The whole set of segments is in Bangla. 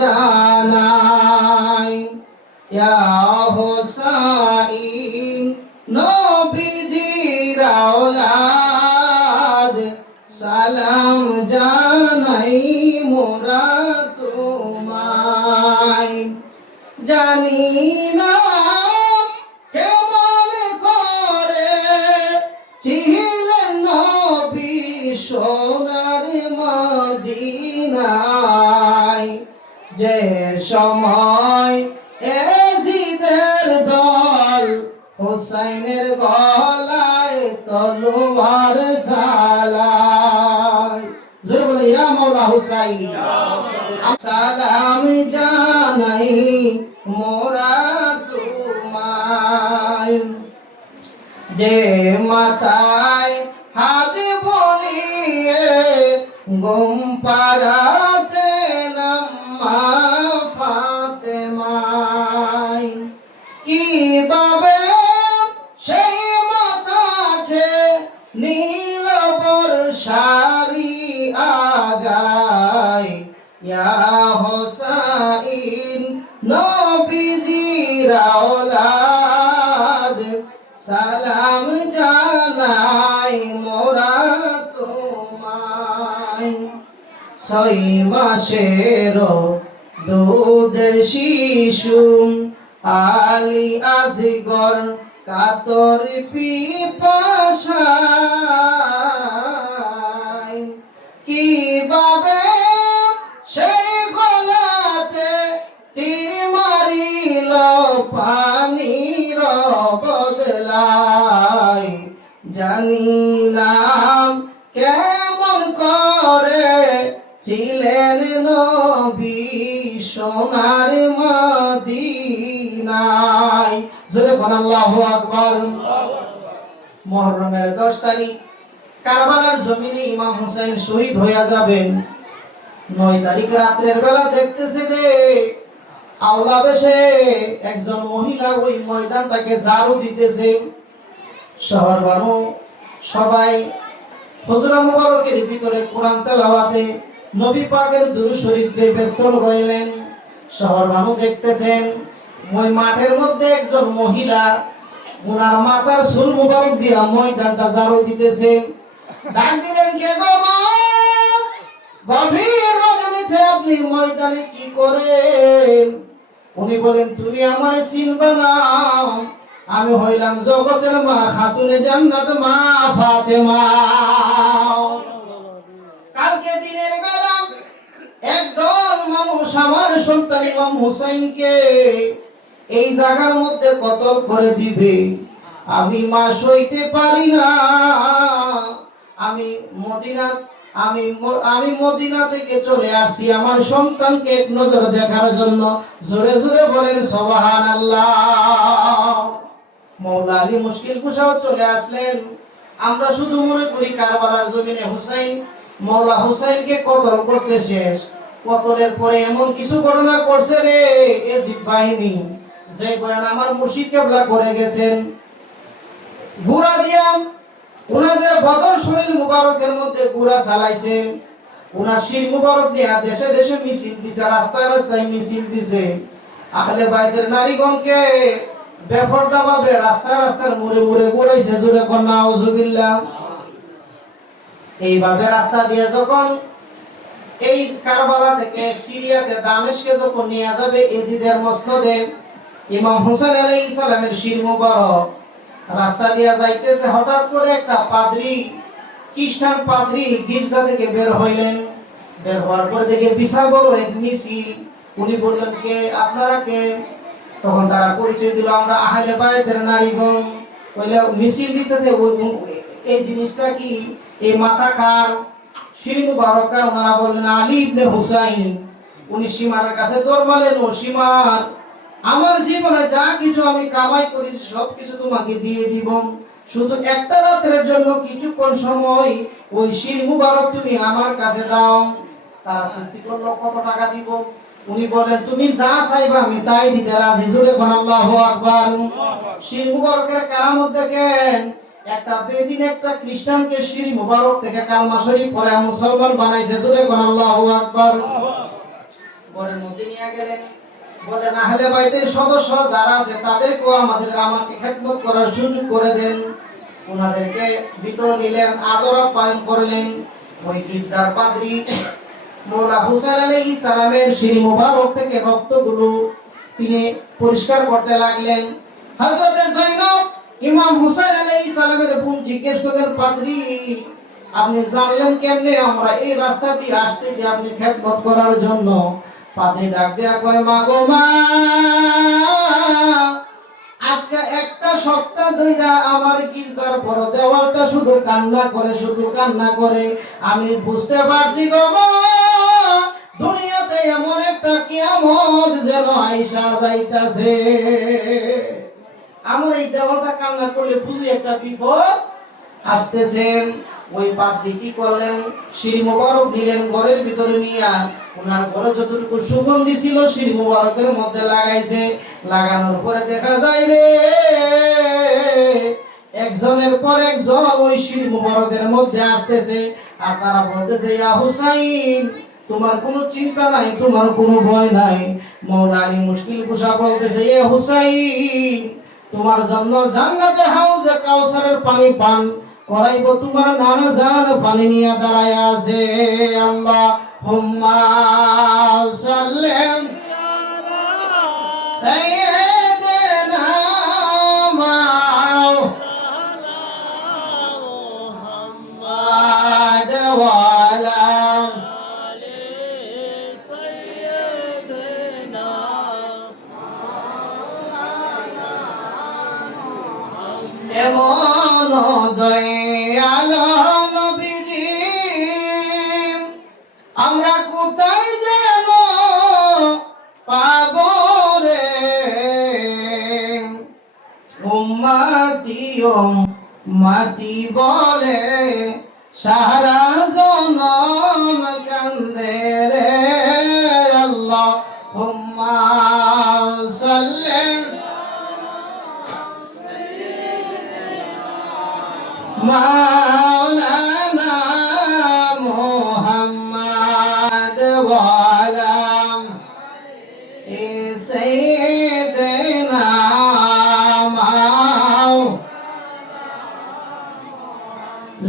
জানাই ইয়া হোসাইন নবীজির আওলাদ সালাম জানাই মোরা তোমায় জানি না কেমন করে ছিলেন নবী সোনার মদিনায় যে সময় এজিদের দল হোসাইনের গলায় তলোয়ার ঝালায় জোরে বলে ইয়া মাওলা হুসাইন সালাম জানাই মোরা তোমায় যে মাথায় হাত বলিয়ে গুম পাড়াতে নাম্মা ফাতেমায় কিভাবে সেই মাথাকে নীল বর্ষারি আগায় ইয়া হোসাইন নবীজির আওলাদ সালাম জানাই মোরা তোমায় 6 মাসের দুধের শিশু আলী আসগর কাতর পিপাসায় কিভাবে সেই গলাতে তীর মারিল পানির বদলায় জানিলাম কেমন করে ছিলেন নবী সোনার মদিনায় জোরে বল আল্লাহু আকবার মুহররমের 10 তারিখ কারবালার জমিনে ইমাম হোসেন শহীদ হয়ে যাবেন 9 তারিখ রাতের বেলা দেখতেছে রে আওলা বেশে একজন মহিলা ওই ময়দানটাকে ঝাড়ু দিতেছে শহর বানু সবাই হুজরা মুবারকের ভিতরে কোরআন তেলাওয়াতে নবী পাকের দুরূদ শরীফে ব্যস্ত রইলেন শহর বানু দেখতেছেন ওই মাঠের মধ্যে একজন মহিলা উনার মাথার চুল মুবারক দিয়া ময়দানটা ঝাড়ু দিতেছে ডাক দিলেন কে গো মা গভীর রজনীতে আপনি ময়দানে কি করেন উনি বলেন তুমি আমারে চিনবা না আমি হইলাম জগতের মা খাতুনে জান্নাত মা ফাতেমা কালকে দিনের বেলা একদল মানুষ আমার সন্তান ইমাম হোসেনকে এই জায়গার মধ্যে কতল করে দিবে আমি মা সইতে পারি না আমি মদিনা থেকে চলে আসছি আমার সন্তানকে এক নজর দেখার জন্য জোরে জোরে বলেন সুবহানাল্লাহ মাওলা আলী মুশকিল কুশাও চলে আসলেন আমরা শুধু মনে করি কারবালার জমিনে হুসাইন মাওলা হুসাইনকে কতল করছে শেষ কতলের পরে এমন কিছু ঘটনা করছে রে এজিদ বাহিনী যে বয়ান আমার মুর্শিদ কেবলা করে গেছেন ঘোড়া দিয়া উনাদের বদন শরীর মুবারকের মধ্যে ঘোড়া চালাইছে উনার শির মুবারক নিয়ে দেশে দেশে মিছিল দিছে রাস্তায় রাস্তায় মিছিল দিছে আহলে বাইতের নারীগণকে বেফরদা ভাবে রাস্তা রাস্তার মুড়ে মুড়ে ঘুরাইছে জোরে কোন নাউজুবিল্লাহ এইভাবে রাস্তা দিয়ে যখন এই কারবালা থেকে সিরিয়াতে দামেশকে যখন নিয়ে যাবে এজিদের মসনদে ইমাম হোসেন আলাইহিস সালামের শির মুবারক রাস্তা দিয়ে যাইতেছে হঠাৎ করে একটা পাদ্রী খ্রিস্টান পাদ্রী গির্জা থেকে বের হইলেন বের হওয়ার পর দেখে বিশাল বড় এক মিছিল উনি বললেন কে আপনারা কে তখন তারা পরিচয় দিল আমরা আহলে বাইতের নারীগণ কইলে মিছিল দিতেছে এই জিনিসটা কি এই মাথা কার শির মুবারক কার ওনারা বললেন আলী ইবনে হুসাইন উনি সীমার কাছে দরমালেন ও সীমার আমার জীবনে যা কিছু আমি কামাই করি সব কিছু তোমাকে দিয়ে দিব শুধু একটা রাতের জন্য কিছুক্ষণ সময় ওই শির মুবারক তুমি আমার কাছে দাও তারা চুক্তি করলো কত টাকা দিব উনি বলেন তুমি যা চাইবা আমি তাই দিতে রাজি জোরে কোন আল্লাহু আকবার শির মুবারকের কারামত দেখেন একটা বেদিন একটা খ্রিস্টানকে শির মুবারক থেকে কালমা শরীফ পড়ে মুসলমান বানাইছে জোরে কোন আল্লাহু আকবার ঘরের মধ্যে নিয়ে গেলেন। বলেন আহলে বাইতের সদস্য যারা আছে তাদেরকেও আমাকে খেদমত করার সুযোগ করে দেন। ওনাদেরকে ভিতরে নিলেন, আদর আপ্যায়ন করলেন। ওই গির্জার পাদ্রী মৌলা হুসাইন আলাইহিস সালামের শিরি মুবারক থেকে রক্তগুলো তিনি পরিষ্কার করতে লাগলেন। হযরত যায়েনব ইমাম হুসাইন আলাইহিস সালামের বোন জিজ্ঞেস করলেন, পাদ্রী আপনি জানলেন কেমনে আমরা এই রাস্তা দিয়ে আসতেছি আপনি খেদমত করার জন্য? পাদ্রী ডাক দেয়া কয়, মা গো মা, আজকে একটা সপ্তাহ ধইরা আমার গির্জার বড় দেওয়ালটা শুধু কান্না করে আমি বুঝতে পারছি গো মা, দুনিয়াতে এমন একটা কিয়ামত যেন আইসা যাইতাছে। আমার এই দেওয়ালটা কান্না করলে বুঝি একটা বিপদ আসতেছে। ওই পাদ্রী কি করলেন, শিরি মুবারক নিলেন, ঘরের ভিতরে নিয়া ওনার ঘরে যতটুকু সুগন্ধি ছিল শিরি মুবারকের মধ্যে লাগাইছে। লাগানোর পরে দেখা যায় রে একজনের পর একজন ওই শিরি মুবারকের মধ্যে আসতেছে। আর তারা বলতেছে, ইয়া হুসাইন তোমার কোনো চিন্তা নাই, তোমার কোনো ভয় নাই। মওলা আলী মুশকিল কুশা বলতেছে, এ হুসাইন তোমার জন্য জান্নাতের হাউজে কাউসারের পানি পান করাইব। তোমার নানা জান পানি নিয়ে দাঁড়ায় আছে। আল্লাহুম্মা সাল্লিম আলা সাইয়্যিদিনা মুহাম্মাদ ওয়া আলা আলি সাইয়্যিদিনা। এমন দয়ালো নবীজি আমরা কোথায় যেন পাবো রে, উম্মতি বলে সারা জনম কান্দে রে। আল্লাহুম্মা সাল্লিম মাওলানা মুহাম্মদ ওয়া আলা সাইয়্যিদিনা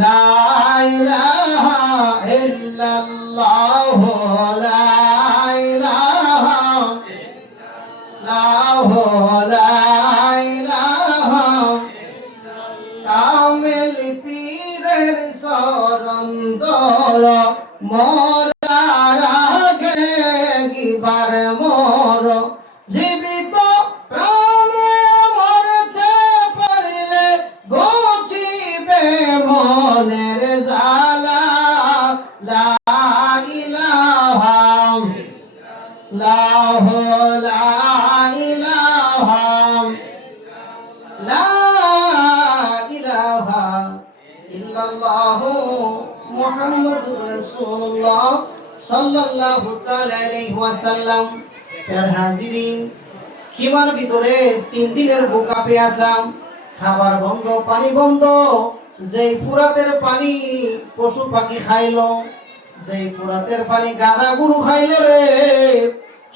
লা ইলাহা ইল্লাল্লাহ লা ইলাহা ইল্লাল্লাহ লা ইলাহা কামেল পীরের শরণ ধর মরার আগে গিবার মর। জীবিত প্রাণে মরতে পারলে বুঝিবে মনের জ্বালা। লা ইলাহা ইল্লাল্লাহ লা ইলাহা লা ইলাহা ইল্লাল্লাহু মুহাম্মাদুর রাসূলুল্লাহ সাল্লাল্লাহু তাআলা আলাইহি ওয়াসাল্লাম। প্রিয় হাজিরিন, খিমার ভিতরে 3 দিনের ভুকা পেয়াসাম, খাবার বন্ধ, পানি বন্ধ। যেই ফুরাতের পানি পশু পাখি খাইলো, যেই ফুরাতের পানি গাধা গরু খাইলো রে,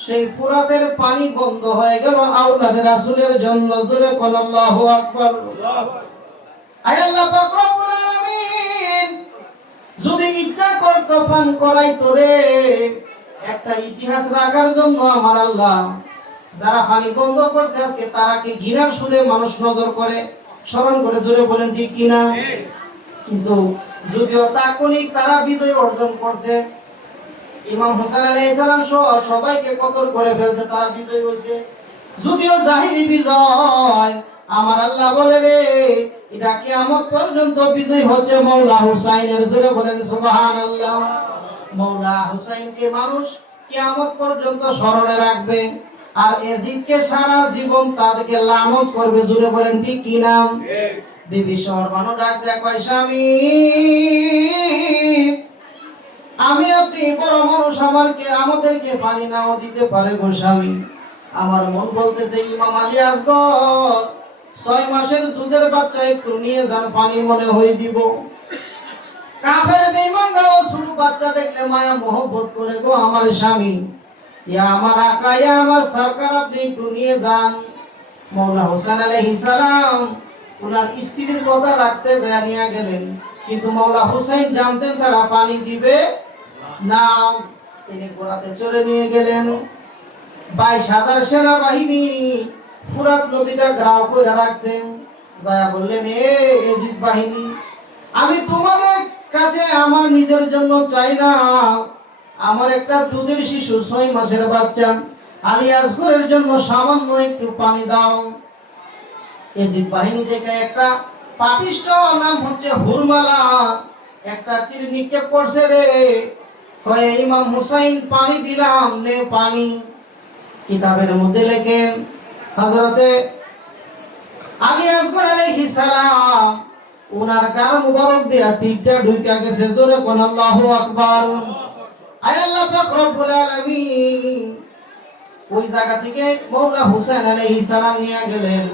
সেই ফুরাতের পানি বন্ধ হয়ে গেল আওলাদ রাসূলের জন্য। জোরে কোন আল্লাহু আকবার। আয় আল্লাহ পাক রব্বুল আলামিন যদি ইচ্ছা করত পান করাইতো রে। একটা ইতিহাস রাখার জন্য আমার আল্লাহ যারা পানি বন্ধ করছে আজকে তারা কি ঘৃণার সুরে মানুষ নজর করে, স্মরণ করে, জোরে বলেন ঠিক কিনা? কিন্তু যদিও তাৎক্ষণিক তারা বিজয় অর্জন করছে, ইমাম হুসাইন আলাইহিস সালাম সহ সবাইকে কতল করে ফেলছে, তারা বিজয় হয়েছে। যদিও জাহিরি বিজয়, আমার আল্লাহ বলে রে এটা কিয়ামত পর্যন্ত বিজয় হচ্ছে মওলা হুসাইনের। জোরে বলেন সুবহানাল্লাহ। মওলা হুসাইনকে মানুষ কিয়ামত পর্যন্ত স্মরণে রাখবে, আর এজিদকে সারা জীবন তাদেরকে লানত করবে। জোরে বলেন ঠিক কি না? বিবি শর্মানো ডাক দেয়, কয় স্বামী আমি আপনি বড় মানুষ, আমাদেরকে পানি নাও দিতে পারে গো স্বামী। আমার মন বলতেছে ইমাম আলী আসগর 6 মাসের দুধের বাচ্চা একটু নিয়ে যান, পানি মনে হয়ে দিব। কাফের বেঈমানরাও ছোট বাচ্চা দেখলে মায়া মোহব্বত করে গো আমার স্বামী। ইয়া আমার আকা, ইয়া আমার সরকার, আপনি একটু নিয়ে যান। মৌলা হোসেন আলাইহিস সালাম ওনার স্ত্রীর কথা রাখতে যায় নিয়ে গেলেন, কিন্তু মৌলা হোসেন জানতেন তারা পানি দিবে না। তিনি ঘোড়াতে চড়ে নিয়ে গেলেন। 22,000 সেনাবাহিনী ফুরাত নদীটা গ্রাও করে রাখছেন। যায়া বললেন, এ এজিদ বাহিনী, আমি তোমাদের কাছে আমার নিজের জন্য চাই না, আমার একটা দুধের শিশু 6 মাসের বাচ্চা আলী আসগরের জন্য সামান্য একটু পানি দাও। এজিদ বাহিনী থেকে একটা পাপিষ্ঠ নাম হচ্ছে হুরমালা একটা তীর নিক্ষেপ করছে রে, কয় ইমাম হুসাইন পানি দিলাম, নে পানি। কিতাবের মধ্যে লেখেন হযরতে আলী আসগর আলাইহিস সালাম ওনার গাল মুবারক দিয়া তীরটা ঢুকে গেছে। জোরে কোন আল্লাহু আকবার। আয় আল্লাহ পাক রব্বুল আলামিন ওই জায়গা থেকে মওলা হুসাইন আলাইহিস সালাম নিয়ে গেলেন।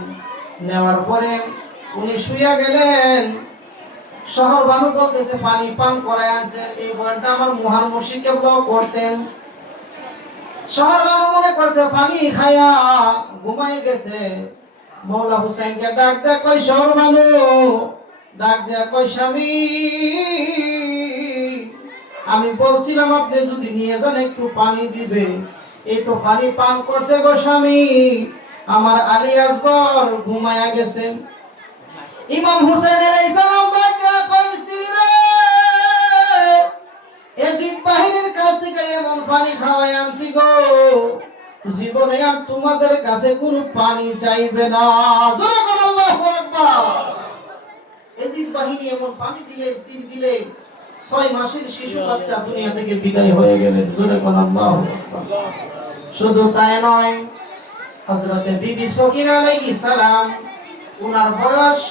নেওয়ার পরে উনি শুয়ে গেলেন। শহর বানু বলতেছে পানি পান করায় আনছেন। এই বয়ানটা আমার মুহার মুর্শিদ কেবলাও করতেন। শহর বানু মনে করছে পানি খায়া ঘুমাই গেছে। মওলা হুসাইনকে ডাক দেয়া কই, শহর বানু ডাক দেয়া কই, স্বামী আমি বলছিলাম আপনি যদি নিয়ে যান একটু পানি দিবে, এই তো পানি পান করছে গো স্বামী, আমার আলী আসগর ঘুমায়া গেছে। ইমাম হুসাইন আলাইহিস সালাম ডাক দেয়া কই, স্ত্রী রে, এজিদ বাহিনীর কাছ থেকে এমন পানি খাওয়াই আনছি গো, জীবনে আর তোমাদের কাছে কোনো পানি চাইবে না। জোরে বলো আল্লাহু আকবার। এজিদ বাহিনী এমন পানি দিলেন, তীর দিলেন, 6 মাসের শিশু বাচ্চা দুনিয়া থেকে বিদায় হয়ে গেলেন। জোরে বলো আল্লাহু আকবার। শুধু তাই নয়, হযরতে বিবি সকিনা আলাইহিস সালাম ওনার বয়স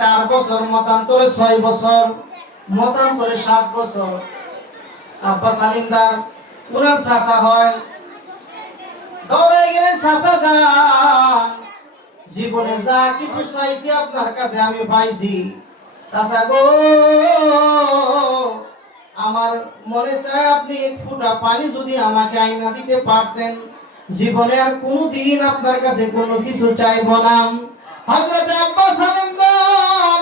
4 বছর, মতান্তরে 6 বছর, মতান্তরে 7 বছর। আব্বাস আলিমদার ওনার চাচা হয়। দৌড়ে গেলেন, চাচা যান, জীবনে যা কিছু চাইছি আপনার কাছে আমি পাইছি। চাচা গো, আমার মনে চায় আপনি এক ফোঁটা পানি যদি আমাকে আইনা দিতে পারতেন, জীবনে আর কোনোদিন আপনার কাছে কোনো কিছু চাইব না। হযরত আব্বাস আলিমদার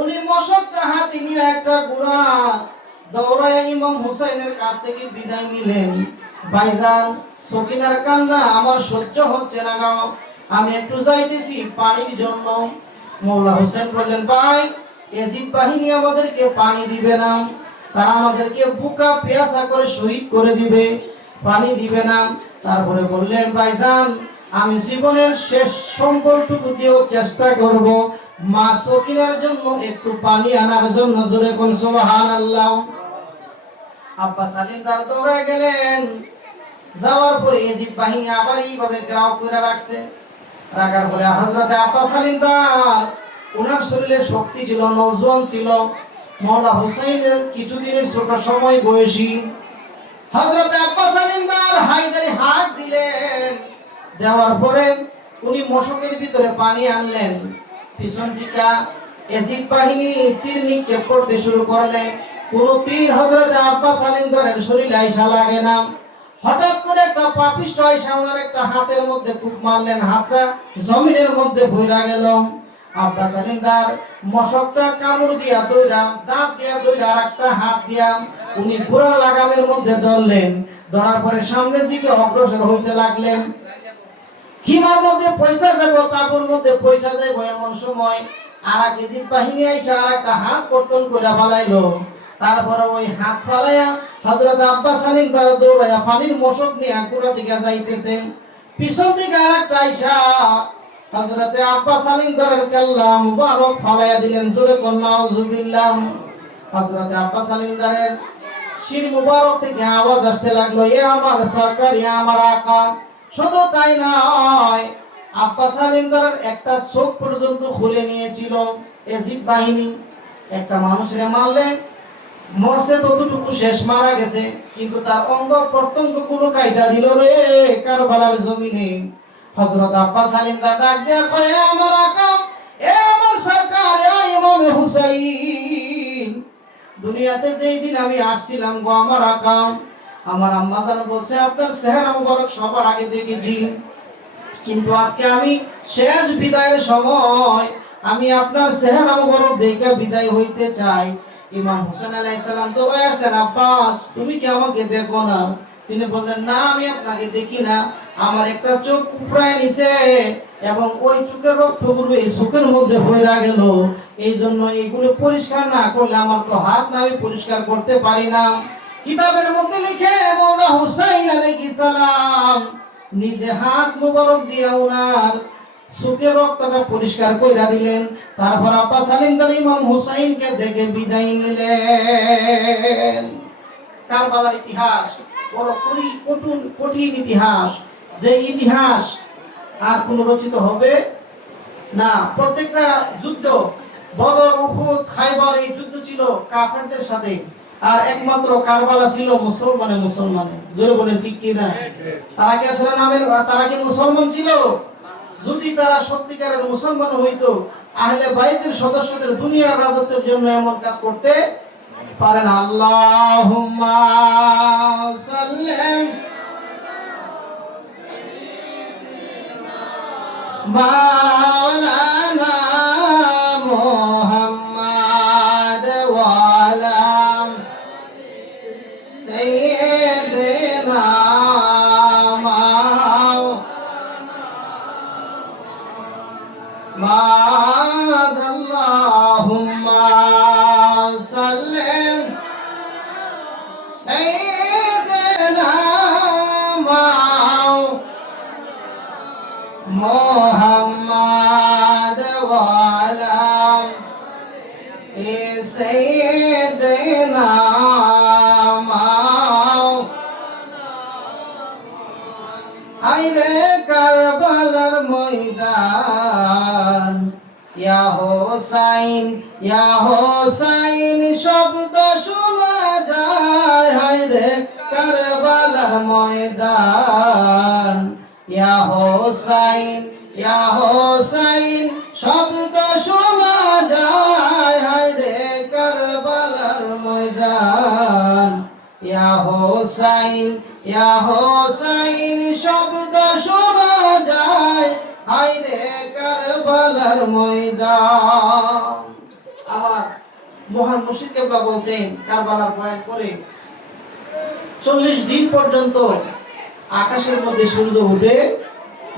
উনি মশকটা হাতে নিয়ে একটা ঘোড়া দৌড়ায় ইমাম হুসাইনের কাছ থেকে বিদায় নিলেন। ভাইজান, সকিনার কান্না আমার সহ্য হচ্ছে না গো, আমি একটু যাইতেছি পানির জন্য। মওলা হোসেন বললেন, ভাই এজিদ বাহিনী আমাদেরকে পানি দিবে না, তারা আমাদেরকে বুকা পেয়াসা করে শহীদ করে দিবে, পানি দিবে না। তারপরে বললেন, ভাইজান আমি জীবনের শেষ সম্বলটুকু দিয়েও চেষ্টা করব মা সকিনার জন্য একটু পানি আনার জন্য। জোরে কোন সুবহানাল্লাহ। আব্বাস আলিমদার দৌড়ে গেলেন। যাওয়ার পরে এজিদ বাহিনী আবার এইভাবে গ্রাও করে রাখছে। রাখার পরে হযরত আব্বাস হালিমদার ওনার শরীরে শক্তি ছিল, নওজোয়ান ছিল। মওলা হুসাইনের কিছুদিনের ছোট সময় বয়সী। হযরত আব্বাস হালিমদার হায়দারি হাত দিলেন। দেওয়ার পরে উনি মশকের ভিতরে পানি আনলেন। পিছন থেকে এজিদ বাহিনী তীর নিক্ষেপ করতে শুরু করলেন। কোন তীর হযরত আব্বাস হালিমদারের শরীরে আইসা লাগে না। হঠাৎ করে একটা পাপিষ্ঠ আইসা ওনার একটা হাতের মধ্যে কুপ মারলেন, হাতটা জমিনের মধ্যে ভইরা গেল। আব্বাস হালিমদার মশকটা কামড় দিয়া দইরা, দাঁত দিয়া দইরা, আর একটা হাত দিয়া উনি ঘোড়ার লাগামের মধ্যে ধরলেন। ধরার পরে সামনের দিকে অগ্রসর হইতে লাগলেন। খিমার মধ্যে পয়সা যাব, তাবুর মধ্যে পয়সা যাব, এমন সময় আর এক এজিদ বাহিনী আইসা আর একটা হাত কর্তন করে ফালাইলো। তারপরে ওই হাত ফালাইয়া হযরত আব্বাস হালিমদার দৌড়াইয়া পানির মশক নিয়ে ঘোড়া দিকে যাইতেছেন। পিছন দিকে আর একটা আইসা হযরত আব্বাস হালিমদারের কাল্লা মুবারক ফালাইয়া দিলেন। জোরে কোন নাউজুবিল্লাহ। হযরত আব্বাস হালিমদারের শির মুবারক থেকে আওয়াজ আসতে লাগলো, এ আমার সরকার, এ আমার আকা। শুধু তাই নয়, আব্বাস হালিমদারের একটা চোখ পর্যন্ত খুলে নিয়েছিল এজিদ বাহিনী। একটা মানুষের মারলেন, মরছে ততটুকু শেষ, মারা গেছে, কিন্তু তার অঙ্গ প্রত্যঙ্গ গুলো কাইটা দিল রে কারবালার জমিনে। হযরত আব্বাস হালিমদার ডাক দেয়া কয়, আমার আকা, এ আমার সরকার, এ ইমাম হুসাইন, দুনিয়াতে যেই দিন আমি আসছিলাম গো আমার আকা, আমার আম্মা জান বলছে আপনার চেহারা মুবারক সবার আগে দেখেছি, কিন্তু আজকে আমি শেষ বিদায়ের সময় আমি আপনার চেহারা মুবারক দেখে বিদায় হইতে চাই। ইমাম হোসেন আলাইহিস সালাম তো আসলেন, আব্বাস তুমি কি আমাকে দেখো না? তিনি বললেন, না আমি আপনাকে দেখি না, আমার একটা চোখ উপড়ায় নিছে এবং ওই চোখের রক্তগুলো এই চোখের মধ্যে পড়ে গেল, এই জন্য এইগুলো পরিষ্কার না করলে আমার তো হাত না আমি পরিষ্কার করতে পারি না। কিতাবের মধ্যে লিখে মওলা হুসাইন আলাইহিস সালাম নিজে হাত মুবারক দিয়ে ওনার চোখের রক্তটা পরিষ্কার কইরা দিলেন। তারপর আব্বাস আলীমদার ইমাম হুসাইনকে দেখে বিদায় নিলেন। কারবালার ইতিহাস বড় কঠিন ইতিহাস, যে ইতিহাস আর কোন রচিত হবে না। প্রত্যেকটা যুদ্ধ, বদর, উহুদ, খায়বার, এই যুদ্ধ ছিল কাফেরদের সাথে, আর একমাত্র কারবালা ছিল মুসলমানে। জোরে বলেন ঠিক কি না? তারা কি আসলে তারা কি মুসলমান ছিল? যদি তারা সত্যিকারের মুসলমান হইতো, আহলে বাইতের সদস্যদের দুনিয়ার রাজত্বের জন্য এমন কাজ করতে পারেন। আল্লাহুম্মা সাল্লিম মাওলানা মুহাম্মদ ওয়া আলা সাইয়্যিদিনা মাদ। আল্লাহুম্মা সাল্লিম সাইয়্যিদিনা মুহাম্মদ ওয়া আলা সাইয়্যিদিনা আইরে কারবালার ময়দান, ইয়া হোসাইন শব্দ শোনা যায়। হায়রে কারবালার ময়দান, ইয়া হোসাইন শব্দ শোনা যায়। হায়রে কারবালার ময়দান, ইয়া হোসাইন শব্দ শোনা যায়। হায়রে কারবালার ময়দান। আমার মহান মুর্শিদ কেবলা বলতেন, কারবালার বয়ান করে 40 দিন পর্যন্ত আকাশের মধ্যে সূর্য উঠে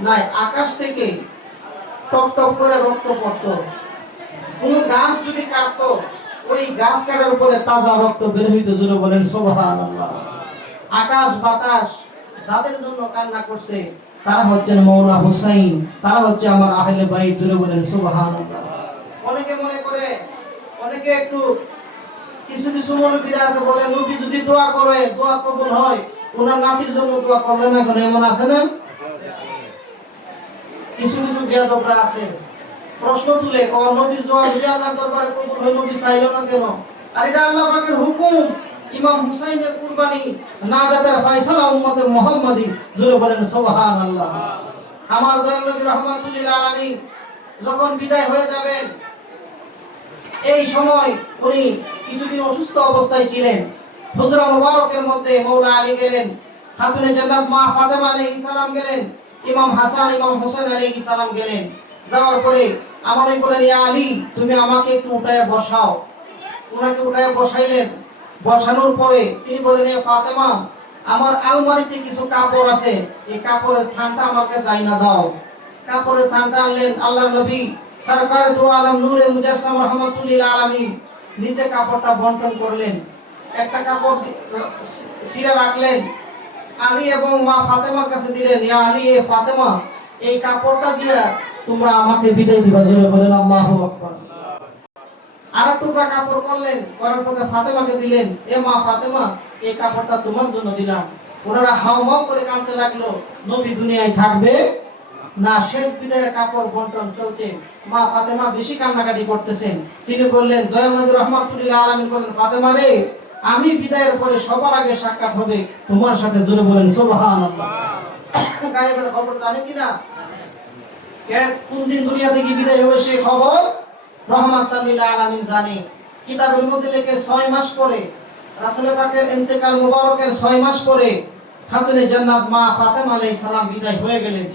নাই, আকাশ থেকে টপ টপ করে রক্ত পড়তো। কোন গাছ যদি কাটতো, ওই গাছ কাটার উপরে তাজা রক্ত বের হইতো। জোরে বলেন সুবহানাল্লাহ। আকাশ বাতাস যাদের জন্য কান্না করছে তারা হচ্ছেন মওলা হুসাইন, তারা হচ্ছে আমার আহলে বাইত। জোরে বলেন সুবহানাল্লাহ। অনেকে মনে করে, অনেকে একটু কিছু মৌলবীরা আছে বলে নবী যদি দোয়া করে দোয়া কবুল হয়, ওনার নাতির জন্য দোয়া করলে না কেন? এমন আছে না? কিছু বেয়াদবরা আছে, প্রশ্ন তুলে নবীর দোয়া যদি আল্লাহর দরবারে কবুল হয়, নবী চাইলো না কেন? আর এটা আল্লাহ পাকের হুকুম, ইমাম হুসাইনের কুরবানি, নাজাতের ফয়সালা উম্মতে মুহাম্মাদি। জোরে বলেন সুবহানাল্লাহ। আমার দয়াল নবী রাহমাতুল লিল আলামিন যখন বিদায় হয়ে যাবেন, এই সময় উনি কিছুদিন অসুস্থ অবস্থায় ছিলেন। হুজরা মুবারকের মধ্যে মওলা আলী গেলেন, খাতুনে জান্নাত মা ফাতেমা আলাইহিস সালাম গেলেন, ইমাম হাসান ইমাম হোসেন আলাইহিস সালাম গেলেন। যাওয়ার পরে আমাকে বলেন, ইয়া আলী তুমি আমাকে একটু উঠায় বসাও। ওনাকে উঠায় বসাইলেন। বসানোর পরে তিনি বলেন, এ ফাতেমা আমার আলমারিতে কিছু কাপড় আছে, এই কাপড়ের থানটা আমাকে চাইনা দাও। কাপড়ের থানটা আনলেন। আল্লাহর নবী সরকার দু আলম নূরে মুজাসসাম রাহমাতুল লিল আলামিন নিজে কাপড়টা বন্টন করলেন। একটা কাপড় সিরা রাখলেন, আলী এবং মা ফাতেমার কাছে দিলেন। ইয়া আলী, এ ফাতেমা এই কাপড়টা দিয়া তোমরা আমাকে বিদায় দিবা। জোরে বলেন আল্লাহু আকবার। আর টুকরা কাপড় করলেন, করার পরে ফাতেমাকে দিলেন। এ মা ফাতেমা এই কাপড়টা তোমার জন্য দিলাম। ওনারা হাওমাও করে কাঁদতে লাগলো, নবী দুনিয়ায় থাকবে না। শেষ বিদায়ের কাপড় বন্টন চলছে। মা ফাতেমা বেশি কান্নাকাটি করতেছেন। তিনি বললেন, দয়াল নবী রাহমাতুল লিল আলামিন বলেন, ফাতেমা রে আমি বিদায়ের পরে সবার আগে সাক্ষাৎ হবে তোমার সাথে। জোরে বলেন সুবহানাল্লাহ। গায়েবের খবর জানে কিনা? কে কোন দিন দুনিয়া থেকে বিদায় হবে সেই খবর রহমাতুল লিল আলামিন জানে। কিতাবের মধ্যে লেখে 6 মাস পরে রাসূল পাকের ইন্তেকাল মুবারকের 6 মাস পরে খাতুনে জান্নাত মা ফাতেমা আলাইহিস সালাম বিদায় হয়ে গেলেন।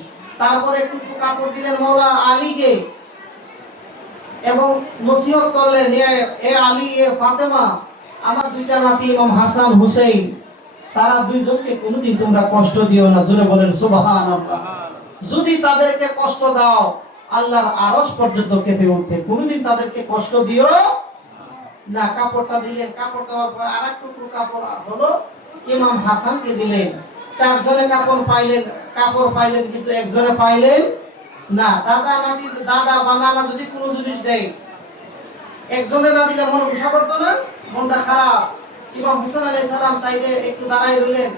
তারপরে একটু কাপড় দিলেন মাওলা আলীকে এবং নসিহত করলেন, এ আলী, এ ফাতেমা, আমার দুইটা নাতি ইমাম হাসান হুসাইন, তারা দুইজনকে কোনোদিন তোমরা কষ্ট দিও না। জোরে বলেন সুবহানাল্লাহ। যদি তাদেরকে কষ্ট দাও আল্লাহর আরশ পর্যন্ত কেঁপে উঠবে। কোনোদিন তাদেরকে কষ্ট দিও না। কাপড়টা দিলেন, কাপড় দেওয়ার পর আরেক টুকরো কাপড় হলো ইমাম হাসানকে দিলেন। চারজনে কাপড় পাইলেন কিন্তু একজনে পাইলেন না। দাদা বা নানা যদি কোনো জিনিস দেয়, একজনে না দিলে মন গুছা করতো না, মনটা খারাপ। ইমাম হুসাইন আলাইহিস সালাম চাইলে একটু দাঁড়াই রইলেন,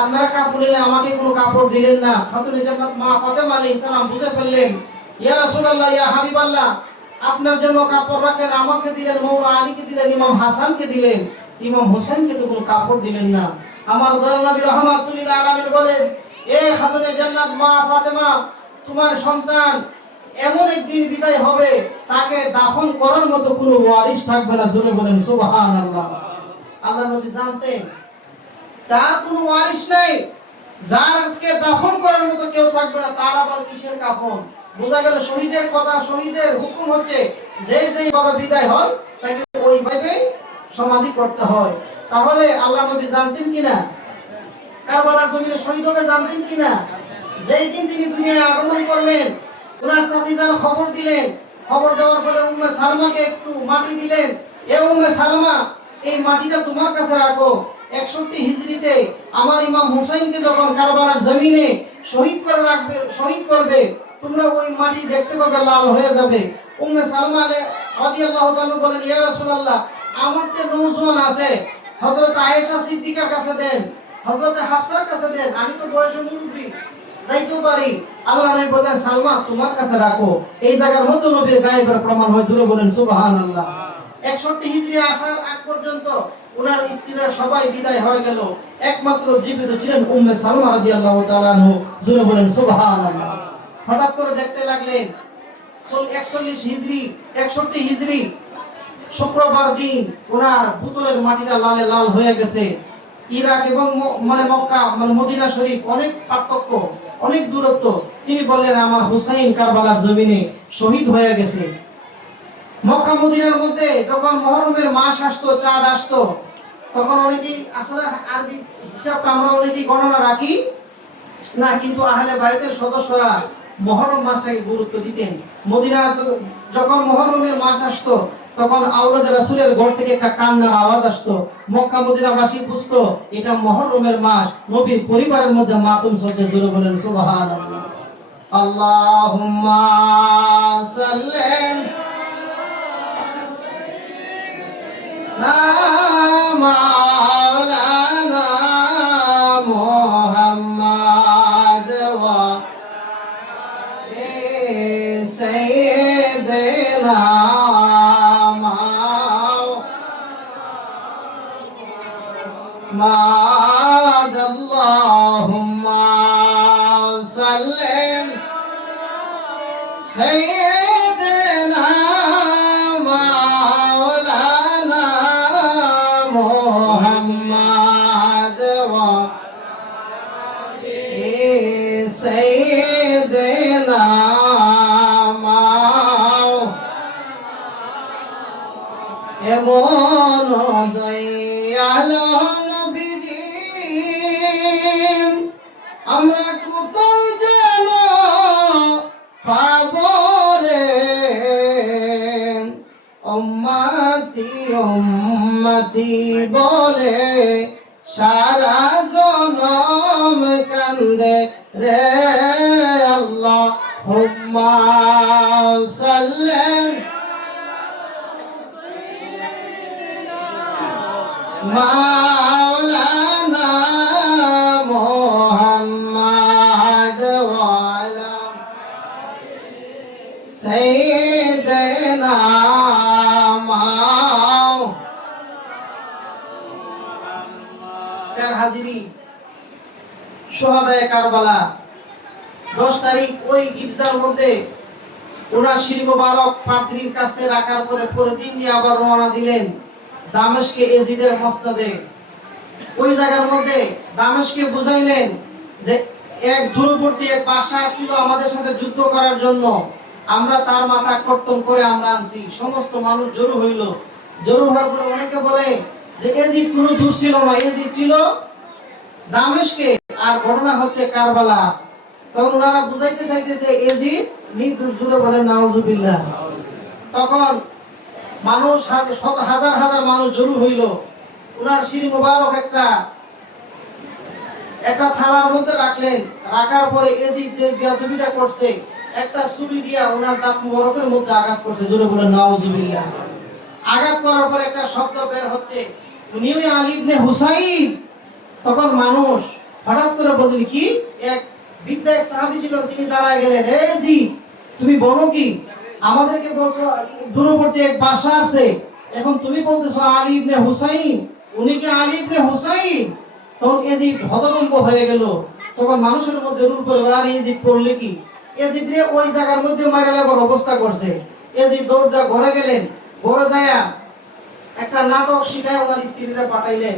আপনারা কাপড় নিলেন, আমাকে কোনো কাপড় দিলেন না। খাতুনে জান্নাত মা ফাতেমা আলাইহিস সালাম বুঝে ফেললেন, ইয়া রাসূলুল্লাহ, ইয়া হাবিবাল্লাহ, আপনার জন্য কাপড় রাখলেন, আমাকে দিলেন, মাওলা আলীকে দিলেন, ইমাম হাসানকে দিলেন, ইমাম হোসেনকে তো কোনো কাপড় দিলেন না। আমার দয়াল নবী রাহমাতুল্লিল আলামিন বলেন, এ খাতুনে জান্নাত মা ফাতেমা, তোমার সন্তান এমন একদিন বিদায় হবে তাকে দাফন করার মতো কোনো ওয়ারিস থাকবে না। জোরে বলেন সুবহানাল্লাহ। আল্লাহ নবী জানতেন যার কোনো ওয়ারিস নাই, যার আজকে দাফন করার মতো কেউ থাকবে না, তার আবার কিসের কাফন? বোঝা গেল শহীদের কথা, শহীদের হুকুম হচ্ছে যেইভাবে বিদায় হয় তাকে ওইভাবে সমাধি করতে হয়। তাহলে আল্লাহ নবী জানতেন কিনা কারবালার জমিনে শহীদ হবে? জানতেন কিনা? যেই দিন তিনি দুনিয়ায় আগমন করলেন, ওনার চাচিজান খবর দিলেন, খবর দেওয়ার পরে উম্মে সালমাকে একটু মাটি দিলেন, এ উম্মে সালমা, এই মাটিটা তোমার কাছে রাখো। 61 হিজরিতে আমার ইমাম হুসাইনকে যখন কারবালার জমিনে শহীদ করবে, তোমরা ওই মাটি দেখতে পাবে লাল হয়ে যাবে। উম্মে সালমা রাদিয়াল্লাহু তাআলা বলেন, ইয়া রাসূলুল্লাহ, আমার তো নওজোয়ান আছে, হযরত আয়েশা সিদ্দিকার কাছে দেন, হযরত হাফসার কাছে দেন, আমি তো বয়সে মুরব্বি, যাইতেও পারি। আল্লাহ নবী বলেন, সালমা তোমার কাছে রাখো। এই জায়গার মধ্যে নবীর গায়েবের প্রমাণ হয়। জোরে বলেন সুবহানাল্লাহ। 61 হিজরি আসার আগ পর্যন্ত ওনার স্ত্রীরা সবাই বিদায় হয়ে গেল, একমাত্র জীবিত ছিলেন উম্মে সালমা রাদিয়াল্লাহু তাআলা আনহা। জোরে বলেন সুবহানাল্লাহ। হঠাৎ করে দেখতে লাগলেন 61 হিজরি শুক্রবার দিন ওনার পুতুলের মাটিটা লালে লাল হয়ে গেছে। ইরাক এবং মক্কা মদিনা শরীফ অনেক পার্থক্য, অনেক দূরত্ব। তিনি বললেন, আমার হুসাইন কারবালার জমিনে শহীদ হয়ে গেছে। মক্কা মদিনার মধ্যে যখন মুহররমের মাস আসতো, চাঁদ আসতো, তখন অনেকেই আসলে আরবি হিসাবটা আমরা অনেকেই গণনা রাখি না, কিন্তু আহলে বাইতের সদস্যরা মুহররম মাসটাকে গুরুত্ব দিতেন। মদিনার যখন মুহররমের মাস আসতো তখন আওলাদে রাসূলের ঘর থেকে একটা কান্নার আওয়াজ আসতো। মক্কা মদিনাবাসী বুঝতো এটা মুহররমের মাস, নবীর পরিবারের মধ্যে মাতম চলছে। জোরে বলেন সুবহানাল্লাহ। আল্লাহুম্মা সাল্লি মাওলানা মুহাম্মদ ওয়া সাইয়্যিদিনা মাদ আল্লাহুম্মা সাল্লি সাইয়্যিদিনা মাওলানা মুহাম্মদ ওয়া সাইয়্যিদিনা এমন দয়ালু নবীজি আমরা কোথায় যেন পাব রে। উম্মতি উম্মতি বলে সারা জনম কান্দে রে। আল্লাহুম্মা সাল্লি মাওলানা মুহাম্মদ ওয়া আলা সাইয়্যিদিনা হাজিরিন, শুহাদায়ে কারবালা 10 তারিখ ওই গির্জার মধ্যে ওনার শির মোবারক পাদ্রীর কাছে রাখার পরে পরের দিন নিয়ে আবার রওনা দিলেন দামেশকে এজিদের মসনদে। ওই জায়গার মধ্যে দামেশকে বুঝাইলেন যে এক দূরবর্তী এক বাদশা ছিল আমাদের সাথে যুদ্ধ করার জন্য, আমরা তার মাথা কর্তন করে আমরা আনছি। সমস্ত মানুষ জড়ো হইল। জড়ো হওয়ার পরে অনেকে বলে যে এজিদ কোনো দোষ ছিল না, এজিদ ছিল দামেশকে, আর ঘটনা হচ্ছে কারবালা। তখন ওনারা বুঝাইতে চাইতেছে এজিদ নির্দোষ, জুড়ে বলেন নাউজুবিল্লাহ। তখন মানুষ হাজার হাজার মানুষ জড়ো হইল। ওনার শির মোবারক একটা থালার মধ্যে রাখলেন। রাখার পরে এজিদ যে বেয়াদবিটা করছে, একটা ছুরি দিয়া ওনার দাঁত মোবারকের মধ্যে আঘাত করছে, জোরে বলেন নাউজুবিল্লাহ। আঘাত করার পর একটা শব্দ বের হচ্ছে, উনিও আলী ইবনে হুসাইন। তখন মানুষ হঠাৎ করে বললেন কি, এক বৃদ্ধ এক সাহাবী ছিল, তিনি দাঁড়ায় গেলেন, এজিদ তুমি বলো কি, আমাদেরকে বলছো দূরবর্তী এক বাদশা আছে, এখন তুমি বলতেছো আলী ইবনে হুসাইন, উনি কি আলী ইবনে হুসাইন? তখন এজিদ হতভম্ব হয়ে গেল। তখন মানুষের মধ্যে রূপ করে, আর এজিদ করলে কি, এজিদ রে ওই জায়গার মধ্যে মারা লেবার অবস্থা করছে। এজিদ দৌড় দিয়ে ঘরে গেলেন। ঘরে যায়া একটা নাটক শিখায় ওনার স্ত্রীরা পাঠাইলেন।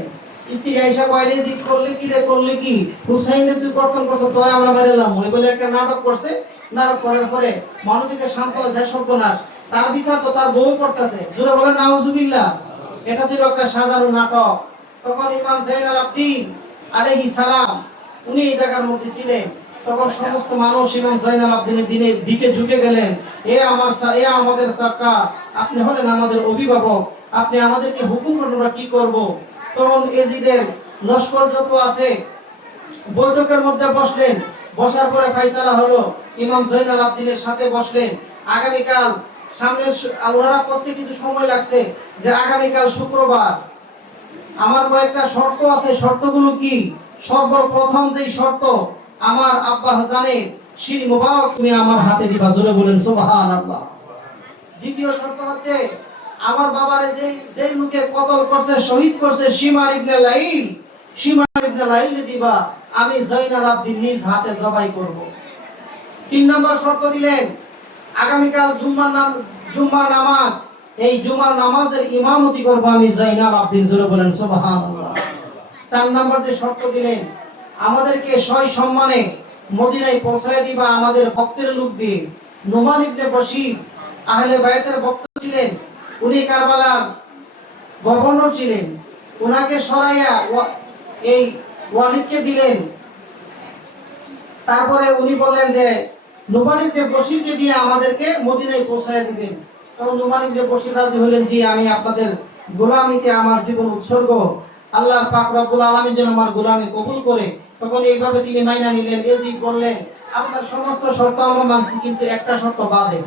স্ত্রী আয়েশা কয়, এজিদ করলে কি রে, করলে কি, হুসাইন তুই কর্তন করছো, তোরা আমরা মেরেলাম। ওই বলে একটা নাটক করছে। নাটক করার পরে মানুষকে শান্ত যায় সর্বনাশ, তার বিচার তো তার বউ করতেছে, জোরে বলেন নাউজুবিল্লাহ। এটা ছিল একটা সাধারণ নাটক। তখন ইমাম জাইনুল আবদিন আলাইহিস সালাম উনি এই জায়গার মধ্যে ছিলেন। তখন সমস্ত মানুষ ইমাম জাইনুল আবদিনের দিকে ঝুঁকে গেলেন, এ আমাদের সরকার, আপনি হলেন আমাদের অভিভাবক, আপনি আমাদেরকে হুকুম করুন আমরা কি করব। তখন এজিদের লস্কর যত আছে বৈঠকের মধ্যে বসলেন। বসার পরে ফয়সালা হলো, ইমাম জাইনুল আবদিনের সাথে বসলেন। আগামীকাল সামনে ওনারা বসতে কিছু সময় লাগছে, যে আগামীকাল শুক্রবার আমার কয়েকটা শর্ত আছে। শর্তগুলো কি? সর্বপ্রথম যেই শর্ত, আমার আব্বা জানের শির মুবারক তুমি আমার হাতে দিবা, জোরে বলেন সুবহানাল্লাহ। দ্বিতীয় শর্ত হচ্ছে, আমার বাবারে যেই লোকে কতল করছে, শহীদ করছে, শিমার ইবনে লাইল দিবা, আমি জাইনুল আবদিন নিজ হাতে জবাই করব। 3 নম্বর শর্ত দিলেন, আগামীকাল জুম্মার নামাজ, এই জুমার নামাজের ইমামতি করব আমি জাইনুল আবদিন, জোরে বলেন সুবহানাল্লাহ। 4 নম্বর যে শর্ত দিলেন, আমাদেরকে সয় সম্মানে মদিনায় পৌঁছায় দিবা আমাদের ভক্তের লোক দিয়ে। নুমান ইবনে বশীর আহলে বায়তের ভক্ত ছিলেন, উনি কারবালার গভর্নর ছিলেন। ওনাকে সরাইয়া এই ওয়ালিদকে দিলেন। তারপরে উনি বললেন যে নুমান ইবনে বশীরকে দিয়ে আমাদেরকে মদিনায় পৌঁছায় দিবেন। তখন নুমান ইবনে বশীর রাজি হলেন, জি আমি আপনাদের গোলামিতে আমার জীবন উৎসর্গ, আল্লাহ পাক রব্বুল আলামিন যেন আমার গোলামি কবুল করে। তখন এইভাবে তিনি মাইনা নিলেন। এজিদ বললেন, আপনার সমস্ত শর্ত আমরা মানছি, কিন্তু একটা শর্ত বাদে।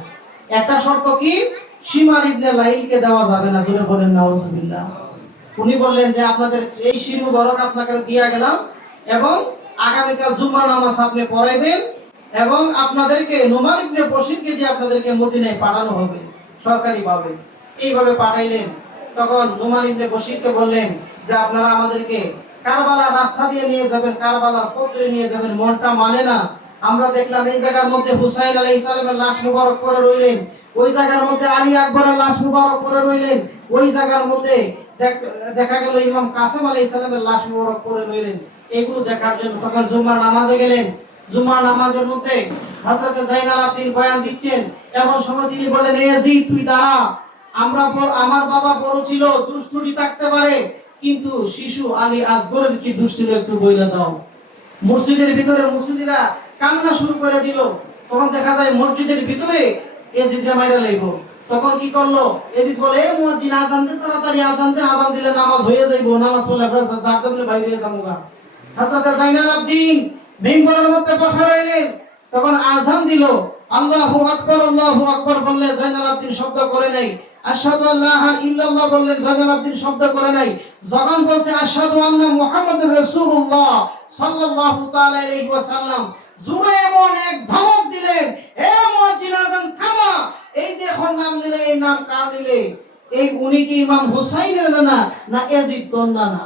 একটা শর্ত কি? শিমার ইবনে লাইলকে দেওয়া যাবে না, জোরে বলেন নাউজুবিল্লাহ। উনি বললেন যে আপনাদের এই শির মুবারক আপনাকে দিয়া গেলাম, এবং আগামীকাল জুম্মার নামাজ আপনি পড়াইবেন, এবং আপনাদেরকে নুমান ইবনে বশীরকে দিয়ে আপনাদেরকে মদিনায় পাঠানো হবে সরকারিভাবে। এইভাবে পাঠাইলেন। তখন নুমান ইবনে বশীরকে বললেন যে আপনারা আমাদেরকে কারবালার রাস্তা দিয়ে নিয়ে যাবেন, কারবালার পথে নিয়ে যাবেন, মনটা মানে না। আমরা দেখলাম এই জায়গার মধ্যে হুসাইন আলাইহিস সালামের লাশ মুবারক পড়ে রইলেন, ওই জায়গার মধ্যে আলী আকবরের লাশ মুবারক পড়ে রইলেন, ওই জায়গার মধ্যে দেখা গেল ইমাম কাসেম আলাইহিস সালামের লাশ মুবারক পড়ে রইলেন। এগুলো দেখার জন্য তখন জুম্মার নামাজে গেলেন। জুম্মার নামাজের মধ্যে হযরত জাইনুল আবদিন বয়ান দিচ্ছেন। এমন সময় তিনি বললেন, এজিদ তুই দাঁড়া, আমার বাবা বড় ছিল, দুষ্টুটি থাকতে পারে, কিন্তু শিশু আলী আসগরের কি দোষ ছিল একটু বইলা দাও। মসজিদের ভিতরে মুসল্লিরা কান্না শুরু করে দিল। তখন দেখা যায় মসজিদের ভিতরে এজিদে মাইরা লাইব। তখন কি করলো? এজিদ বলে, এ মুয়াজ্জিন আযান দে, তাড়াতাড়ি আযান দে, আযান দিলে নামাজ হয়ে যাইবো, নামাজ পড়লে আপনারা জারদাবলে বাইরে যামুগা। হযরত জাইনুল আবদিন মিম্বরের মধ্যে বসে রইলেন। তখন আযান দিল, আল্লাহু আকবার বললে জাইনুল আবদিন শব্দ করে নাই। আশহাদু আল্লাহা ইল্লাল্লাহ বললেন, জাইনুল আবদিন শব্দ করে নাই। যখন বলছে আশহাদু আন্না মুহাম্মাদুর রাসূলুল্লাহ সাল্লাল্লাহু তাআলা আলাইহি ওয়াসাল্লাম, জোরে এমন এক ধমক দিলেন, এ মুয়াজ্জিন আযান থামা। এই যে এখন নাম নিলে, এই নাম কার নিলে? এই উনি কি ইমাম হুসাইনের না এজিদ দন্না না?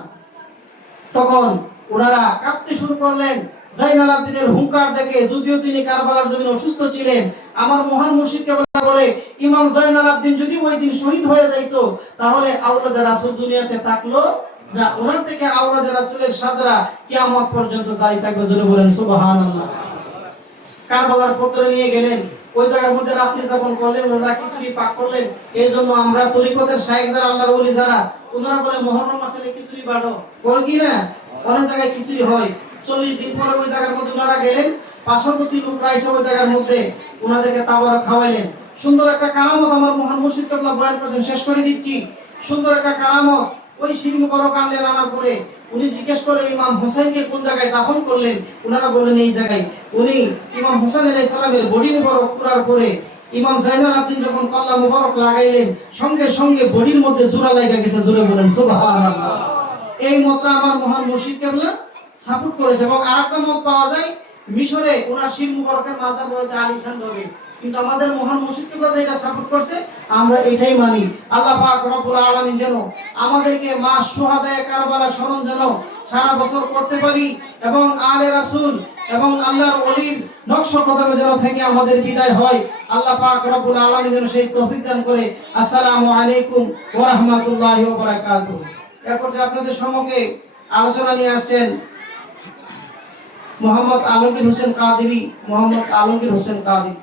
তখন ওনারা কাঁদতে শুরু করলেন। জাইনুল আবদিনের হুঙ্কার দেখে, যদিও তিনি কারবালার জমিনে অসুস্থ ছিলেন, আমার মহান মুর্শিদকে বলে ইমাম জয়নাল আবদিন যদি ওই দিন শহীদ হয়ে যাইতো তাহলে আওলাদে রাসূল দুনিয়াতে থাকলো না, ওনার থেকে আওলাদে রাসূলের সাজরা কিয়ামত পর্যন্ত জারি থাকবে। জোরে বলেন সুবহানাল্লাহ। কারবালার পুত্র নিয়ে গেলেন, ওই জায়গার মধ্যে রাত্রি যাপন করলেন, ওনারা খিচুড়ি পাক করলেন। এই জন্য আমরা তরিকতের শায়েখ যারা, আল্লাহর ওলি যারা, ওনারা বলে মুহররম মাসে খিচুড়ি বাড়ো, বল কি না? অনেক জায়গায় খিচুড়ি হয়। 40 দিন পরে ওই জায়গার মধ্যে ওনারা গেলেন, পার্শ্ববর্তী লোকরা এসে ওই জায়গার মধ্যে ওনাদেরকে তাবারক খাওয়াইলেন। সুন্দর একটা কারামত আমার মহান মুর্শিদ কেবলা বয়ান করেছেন, শেষ করে দিচ্ছি। সুন্দর একটা কারামত, ওই শির মুবারক আনলেন, আনার পরে উনি জিজ্ঞেস করলেন ইমাম হোসেনকে কোন জায়গায় দাফন করলেন? ওনারা বলেন এই জায়গায়। উনি ইমাম হোসেন আলাইহিস সালামের বডি মুবারক পুরার পরে ইমাম জাইনুল আবদিন যখন কল্লা মুবারক লাগাইলেন, সঙ্গে সঙ্গে বডির মধ্যে জোড়া লাগা গেছে। জোরে বলেন সুবহানাল্লাহ। এই মতটা আমার মহান মুর্শিদ কেবলা সাপোর্ট করেছে। এবং আরেকটা মত পাওয়া যায়, মিশরে ওনার শির মুবারকের মাজার রয়েছে আলিশান ভাবে, কিন্তু আমাদের মহান মুর্শিদ কেবলা যেটা সাপোর্ট করছে আমরা এটাই মানি। আল্লাহ পাক রব্বুল আলামিন যেন আমাদেরকে মা শুহাদায়ে কারবালা স্মরণ যেন সারা বছর করতে পারি, এবং আলে রাসূল এবং আল্লাহর ওলির নকশ কদমে যেন থেকে আমাদের বিদায় হয়। আল্লাহ পাক রব্বুল আলামিন যেন সেই তৌফিক দান করে। আসসালামু আলাইকুম ওয়া রাহমাতুল্লাহি ওয়া বারাকাতুহু। এরপর যে আপনাদের সম্মুখে আলোচনা নিয়ে আসছেন মোহাম্মদ আলমগীর হোসেন কাদেরী, মোহাম্মদ আলমগীর হোসেন কাদেরী।